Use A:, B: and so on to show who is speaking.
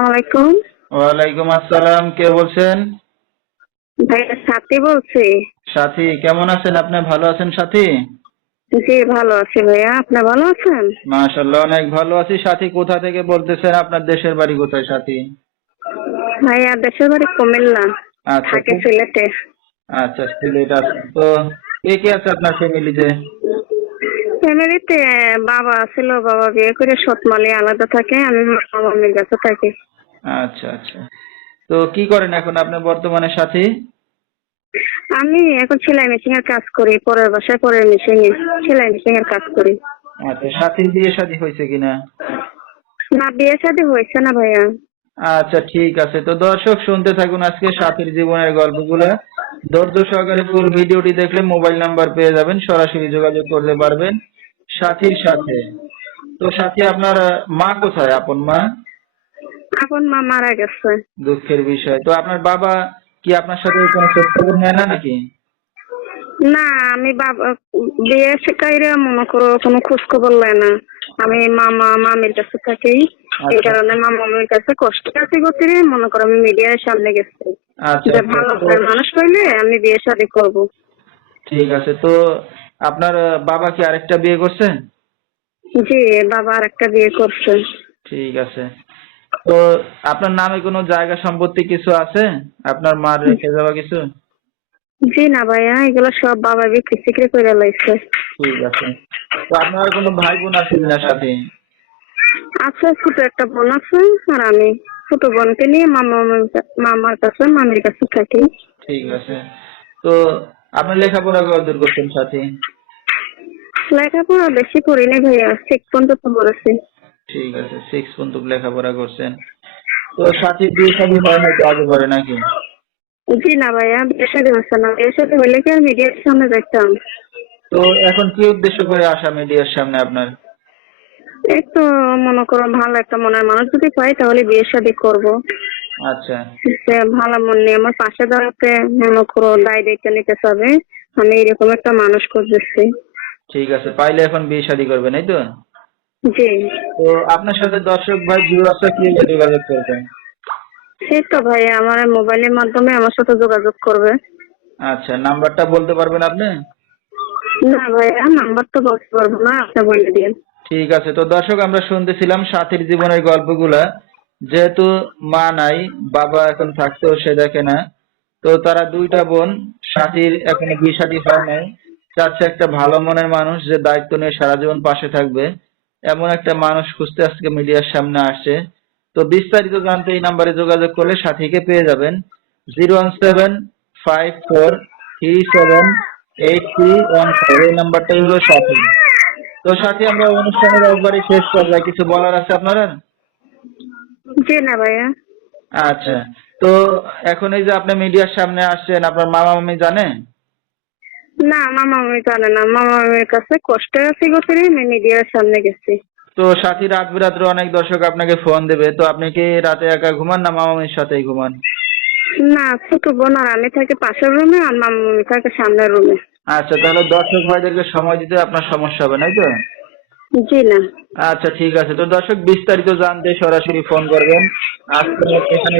A: আলাইকুম।
B: ওয়ালাইকুম আসসালাম কে বলছেন?
A: সাথী বলছি।
B: সাথী কেমন আছেন আপনি? ভালো আছেন সাথী?
A: জি ভালো আছি ভাইয়া। আপনি ভালো আছেন?
B: মাশাল্লাহ অনেক ভালো আছি। সাথী কোথা থেকে বলতেছেন? আপনার দেশের বাড়ি কোথায় সাথী?
A: ভাইয়া দেশের বাড়ি কুমিল্লা
B: আচ্ছা
A: থাকে সিলেটে।
B: আচ্ছা সিলেট আছে তো কে কে আছে আপনার ফ্যামিলিতে
A: ফ্যামিলিতে বাবা ছিল বাবা বিয়ে করে সৎমালি আলাদা থাকে আমি মামা কাছে থাকি।
B: আচ্ছা আচ্ছা। তো কি করেন এখন আপনি বর্তমানে সাথে?
A: আমি এখন সেলাই মেশিন এর কাজ করি পরের বাসায় পরের মেশিন সেলাই মেশিন এর কাজ করি।
B: আচ্ছা সাথীর বিয়ে শাদী হয়েছে কিনা?
A: না বিয়ে শাদী হয়েছে না ভাইয়া।
B: আচ্ছা ঠিক আছে। তো দর্শক শুনতে থাকুন আজকে সাথীর জীবনের গল্পগুলো। ধৈর্য সহকারে ফুল ভিডিওটি দেখলে মোবাইল নাম্বার পেয়ে যাবেন সরাসরি যোগাযোগ করতে পারবেন। সাথীর সাথে। তো সাথী আপনার মা কোথায়? আপন মা?
A: আপন মা মারা গেছে।
B: দুঃখের বিষয়। তো আপনার বাবা কি আপনার সাথে কোনো খোঁজ খবর নেয় না নাকি?
A: না আমি বাবা বিয়ে শিকাইরে মনে করো কোনো খোঁজ খবর লয় না। আমি মামা মামির কাছে থাকি। এই
B: আচ্ছা।
A: কারণে মামা মামির কাছে কষ্ট আছে করতে মনে করো আমি মিডিয়ার সামনে গেছি।
B: আচ্ছা
A: ভালো মানুষ হইলে আমি বিয়ে শাদী করব।
B: ঠিক আছে তো আপনার বাবা কি আরেকটা বিয়ে করছে?
A: জি বাবা আর একটা বিয়ে করছে।
B: ঠিক আছে। তো আপনার নামে কোনো জায়গা সম্পত্তি কিছু আছে? আপনার মার রেখে যাওয়া কিছু?
A: জি না ভাইয়া এগুলো সব বাবা বিক্রি সিক্রি করে লাইছে।
B: ঠিক আছে। তো আপনার কোনো ভাই বোন আছে কিনা সাথে?
A: আচ্ছা ছোট একটা বোন আছে আর আমি ছোট বোনকে নিয়ে মামা মামির মামার কাছে মামির কাছে থাকি।
B: ঠিক আছে। তো আপনি লেখাপড়া কতদূর করছেন সাথে?
A: লেখাপড়া বেশি করিনি ভাইয়া সিক্স পর্যন্ত পড়েছি
B: ঠিক আছে সিক্স পর্যন্ত লেখাপড়া করছেন। তো সাথে বিয়ে শাদী হয় নাকি আগে পরে নাকি?
A: জি না ভাইয়া বিয়ে শাদী হচ্ছে না। বিয়ে শাদী হলে কি আর মিডিয়ার সামনে দেখতাম?
B: তো এখন কি উদ্দেশ্য করে আসা মিডিয়ার সামনে আপনার?
A: এই তো মনে করো ভালো একটা মনের মানুষ যদি পাই তাহলে বিয়ে শাদী করব।
B: আচ্ছা।
A: সে ভালো মন নেই। আমার পাশে দাঁড়াতে মনে করো দায় দায়িত্ব নিতে হবে। আমি এরকম একটা মানুষ খুঁজতেছি।
B: ঠিক আছে পাইলে এখন বিয়ে শাদী করবেন এই তো?
A: জি।
B: তো আপনার সাথে দর্শক ভাই ভিউয়ার্সরা কীভাবে যোগাযোগ করবেন?
A: সেই তো ভাই আমার মোবাইলের মাধ্যমে আমার সাথে যোগাযোগ করবে।
B: আচ্ছা নাম্বারটা বলতে পারবেন আপনি?
A: না ভাইয়া নাম্বার তো বলতে পারব না আপনি বলে দিন।
B: ঠিক আছে তো দর্শক আমরা শুনতেছিলাম সাথীর জীবনের গল্পগুলা। যেহেতু মা নাই, বাবা এখন থাকতেও সে দেখে না। তো তারা দুইটা বোন, সাথীর এখন বিয়ে শাদী হয় নাই। চাচ্ছে একটা ভালো মনের মানুষ যে দায়িত্ব নিয়ে সারা জীবন পাশে থাকবে। এমন একটা মানুষ খুঁজতে আজকে মিডিয়ার সামনে আসছে। তো বিস্তারিত জানতে এই নাম্বারে যোগাযোগ করলে সাথীকে পেয়ে যাবেন। Zero one seven five four three seven eight three one four. এই নাম্বারটাই হলো সাথী। তো সাথে, আমরা অনুষ্ঠানের একবারই শেষ পর্যায়ে কিছু বলার আছে আপনারা
A: জি না ভাইয়া।
B: আচ্ছা। তো এখন এই যে আপনি মিডিয়ার সামনে আসছেন আপনার মামা মামি জানে?
A: না মামা মামি জানে না। মামা মামির কাছে কষ্টে আছি গোসরে আমি মিডিয়ার সামনে গেছি।
B: তো সাথী রাত বিরাত্রে অনেক দর্শক আপনাকে ফোন দেবে। তো আপনি কি রাতে একা ঘুমান না মামা মামির সাথেই ঘুমান?
A: না ছোট বোন আর আমি থাকি পাশের রুমে আর মামা মামি থাকে সামনের রুমে।
B: আচ্ছা তাহলে দর্শক ভাইদেরকে সময় দিতে আপনার সমস্যা হবে না তো?
A: জি না।
B: আচ্ছা ঠিক আছে। তো দর্শক বিস্তারিত জানতে সরাসরি ফোন করবেন। আজকে এখানে